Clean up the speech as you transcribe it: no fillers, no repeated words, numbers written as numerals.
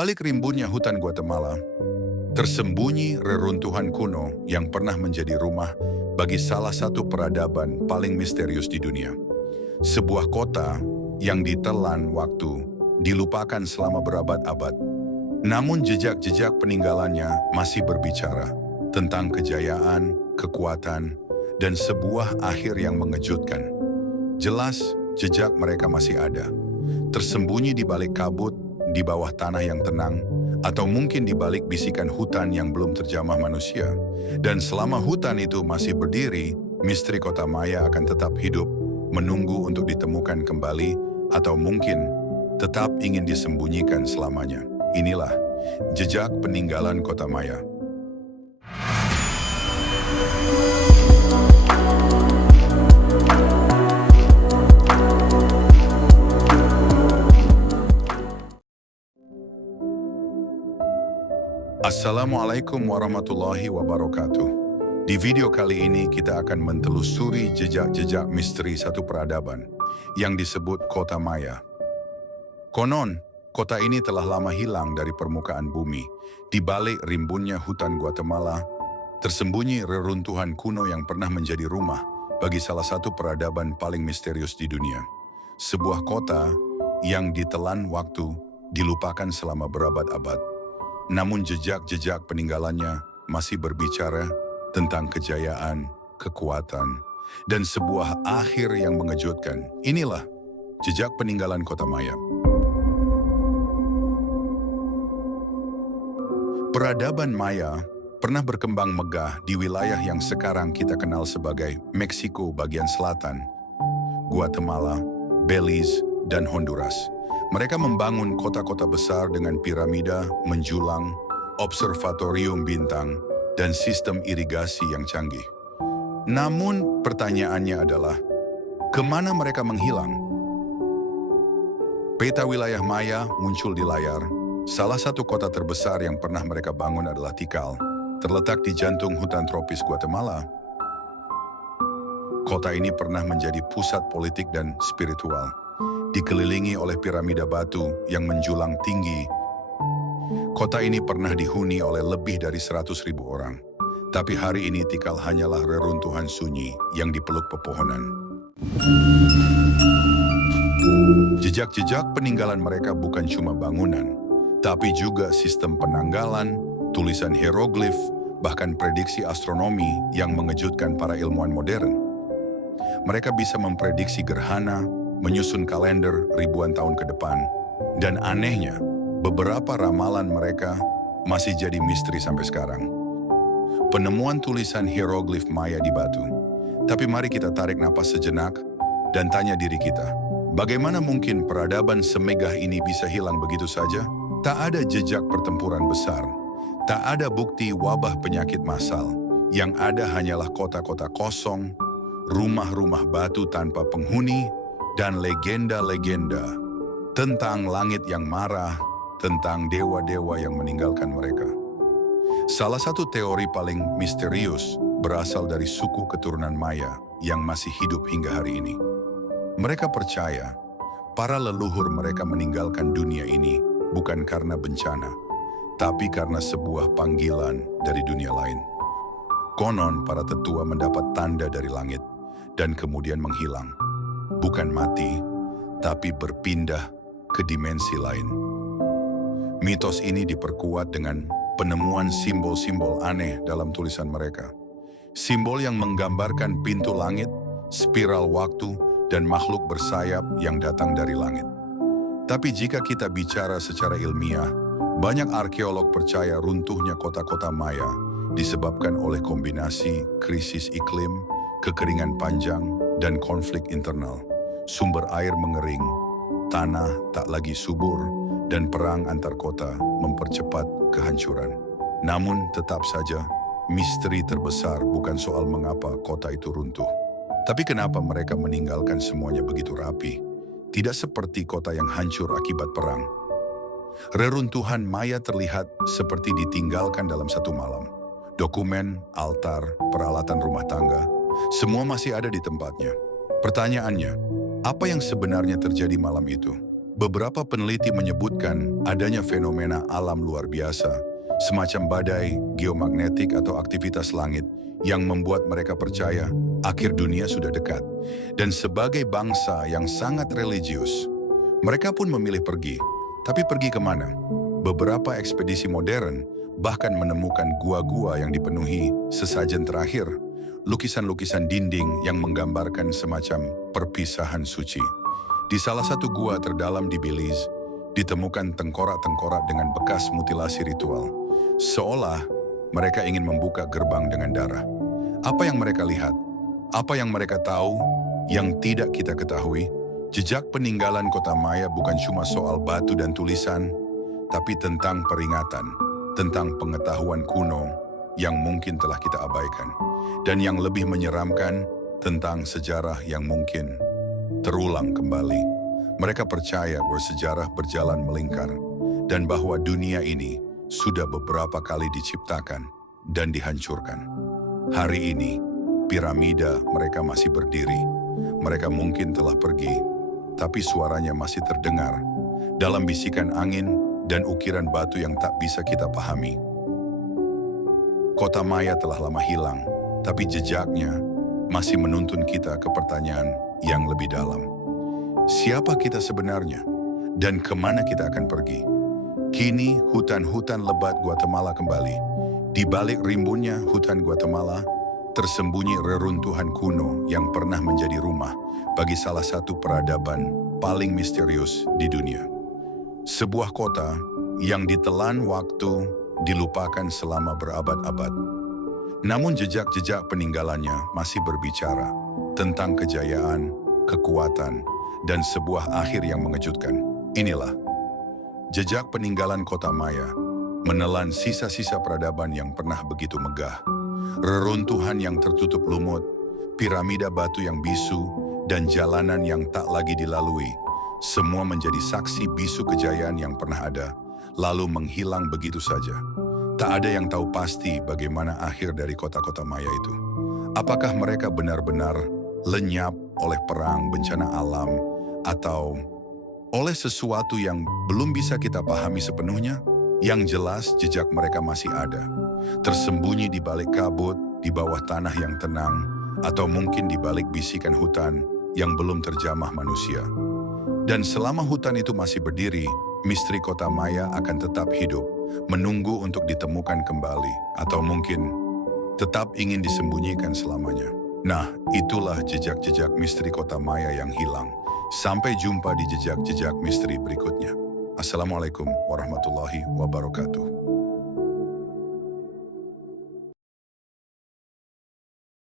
balik rimbunnya hutan Guatemala, tersembunyi reruntuhan kuno yang pernah menjadi rumah bagi salah satu peradaban paling misterius di dunia. Sebuah kota yang ditelan waktu, dilupakan selama berabad-abad. Namun jejak-jejak peninggalannya masih berbicara tentang kejayaan, kekuatan, dan sebuah akhir yang mengejutkan. Jelas, jejak mereka masih ada, tersembunyi di balik kabut, di bawah tanah yang tenang, atau mungkin di balik bisikan hutan yang belum terjamah manusia. Dan selama hutan itu masih berdiri, misteri kota Maya akan tetap hidup, menunggu untuk ditemukan kembali, atau mungkin tetap ingin disembunyikan selamanya. Inilah jejak peninggalan kota Maya. Assalamualaikum warahmatullahi wabarakatuh. Di video kali ini kita akan mentelusuri jejak-jejak misteri satu peradaban yang disebut kota Maya. Konon, kota ini telah lama hilang dari permukaan bumi. Di balik rimbunnya hutan Guatemala, tersembunyi reruntuhan kuno yang pernah menjadi rumah bagi salah satu peradaban paling misterius di dunia. Sebuah kota yang ditelan waktu, dilupakan selama berabad-abad. Namun jejak-jejak peninggalannya masih berbicara tentang kejayaan, kekuatan, dan sebuah akhir yang mengejutkan. Inilah jejak peninggalan kota Maya. Peradaban Maya pernah berkembang megah di wilayah yang sekarang kita kenal sebagai Meksiko bagian selatan, Guatemala, Belize, dan Honduras. Mereka membangun kota-kota besar dengan piramida, menjulang, observatorium bintang, dan sistem irigasi yang canggih. Namun pertanyaannya adalah, kemana mereka menghilang? Peta wilayah Maya muncul di layar. Salah satu kota terbesar yang pernah mereka bangun adalah Tikal, terletak di jantung hutan tropis Guatemala. Kota ini pernah menjadi pusat politik dan spiritual, dikelilingi oleh piramida batu yang menjulang tinggi. Kota ini pernah dihuni oleh lebih dari 100.000 orang. Tapi hari ini Tikal hanyalah reruntuhan sunyi yang dipeluk pepohonan. Jejak-jejak peninggalan mereka bukan cuma bangunan, tapi juga sistem penanggalan, tulisan hieroglif, bahkan prediksi astronomi yang mengejutkan para ilmuwan modern. Mereka bisa memprediksi gerhana, menyusun kalender ribuan tahun ke depan. Dan anehnya, beberapa ramalan mereka masih jadi misteri sampai sekarang. Penemuan tulisan hieroglif Maya di batu. Tapi mari kita tarik napas sejenak dan tanya diri kita, bagaimana mungkin peradaban semegah ini bisa hilang begitu saja? Tak ada jejak pertempuran besar, tak ada bukti wabah penyakit massal. Yang ada hanyalah kota-kota kosong, rumah-rumah batu tanpa penghuni, dan legenda-legenda tentang langit yang marah, tentang dewa-dewa yang meninggalkan mereka. Salah satu teori paling misterius berasal dari suku keturunan Maya yang masih hidup hingga hari ini. Mereka percaya para leluhur mereka meninggalkan dunia ini bukan karena bencana, tapi karena sebuah panggilan dari dunia lain. Konon para tetua mendapat tanda dari langit dan kemudian menghilang. Bukan mati, tapi berpindah ke dimensi lain. Mitos ini diperkuat dengan penemuan simbol-simbol aneh dalam tulisan mereka. Simbol yang menggambarkan pintu langit, spiral waktu, dan makhluk bersayap yang datang dari langit. Tapi jika kita bicara secara ilmiah, banyak arkeolog percaya runtuhnya kota-kota Maya disebabkan oleh kombinasi krisis iklim, kekeringan panjang, dan konflik internal. Sumber air mengering, tanah tak lagi subur, dan perang antar kota mempercepat kehancuran. Namun tetap saja, misteri terbesar bukan soal mengapa kota itu runtuh, tapi kenapa mereka meninggalkan semuanya begitu rapi, tidak seperti kota yang hancur akibat perang. Reruntuhan Maya terlihat seperti ditinggalkan dalam satu malam. Dokumen, altar, peralatan rumah tangga, semua masih ada di tempatnya. Pertanyaannya, apa yang sebenarnya terjadi malam itu? Beberapa peneliti menyebutkan adanya fenomena alam luar biasa, semacam badai, geomagnetik atau aktivitas langit yang membuat mereka percaya akhir dunia sudah dekat. Dan sebagai bangsa yang sangat religius, mereka pun memilih pergi. Tapi pergi kemana? Beberapa ekspedisi modern bahkan menemukan gua-gua yang dipenuhi sesajen terakhir, lukisan-lukisan dinding yang menggambarkan semacam perpisahan suci. Di salah satu gua terdalam di Belize, ditemukan tengkorak-tengkorak dengan bekas mutilasi ritual, seolah mereka ingin membuka gerbang dengan darah. Apa yang mereka lihat? Apa yang mereka tahu yang tidak kita ketahui? Jejak peninggalan kota Maya bukan cuma soal batu dan tulisan, tapi tentang peringatan, tentang pengetahuan kuno yang mungkin telah kita abaikan. Dan yang lebih menyeramkan, tentang sejarah yang mungkin terulang kembali. Mereka percaya bahwa sejarah berjalan melingkar dan bahwa dunia ini sudah beberapa kali diciptakan dan dihancurkan. Hari ini, piramida mereka masih berdiri. Mereka mungkin telah pergi, tapi suaranya masih terdengar dalam bisikan angin dan ukiran batu yang tak bisa kita pahami. Kota Maya telah lama hilang, tapi jejaknya masih menuntun kita ke pertanyaan yang lebih dalam. Siapa kita sebenarnya? Dan kemana kita akan pergi? Kini hutan-hutan lebat Guatemala kembali. Di balik rimbunnya hutan Guatemala, tersembunyi reruntuhan kuno yang pernah menjadi rumah bagi salah satu peradaban paling misterius di dunia. Sebuah kota yang ditelan waktu, dilupakan selama berabad-abad. Namun jejak-jejak peninggalannya masih berbicara tentang kejayaan, kekuatan, dan sebuah akhir yang mengejutkan. Inilah jejak peninggalan kota Maya, menelan sisa-sisa peradaban yang pernah begitu megah. Reruntuhan yang tertutup lumut, piramida batu yang bisu, dan jalanan yang tak lagi dilalui. Semua menjadi saksi bisu kejayaan yang pernah ada, lalu menghilang begitu saja. Tak ada yang tahu pasti bagaimana akhir dari kota-kota Maya itu. Apakah mereka benar-benar lenyap oleh perang, bencana alam, atau oleh sesuatu yang belum bisa kita pahami sepenuhnya? Yang jelas jejak mereka masih ada, tersembunyi di balik kabut, di bawah tanah yang tenang, atau mungkin di balik bisikan hutan yang belum terjamah manusia. Dan selama hutan itu masih berdiri, misteri kota Maya akan tetap hidup, menunggu untuk ditemukan kembali, atau mungkin tetap ingin disembunyikan selamanya. Nah, itulah jejak-jejak misteri kota Maya yang hilang. Sampai jumpa di jejak-jejak misteri berikutnya. Assalamualaikum warahmatullahi wabarakatuh.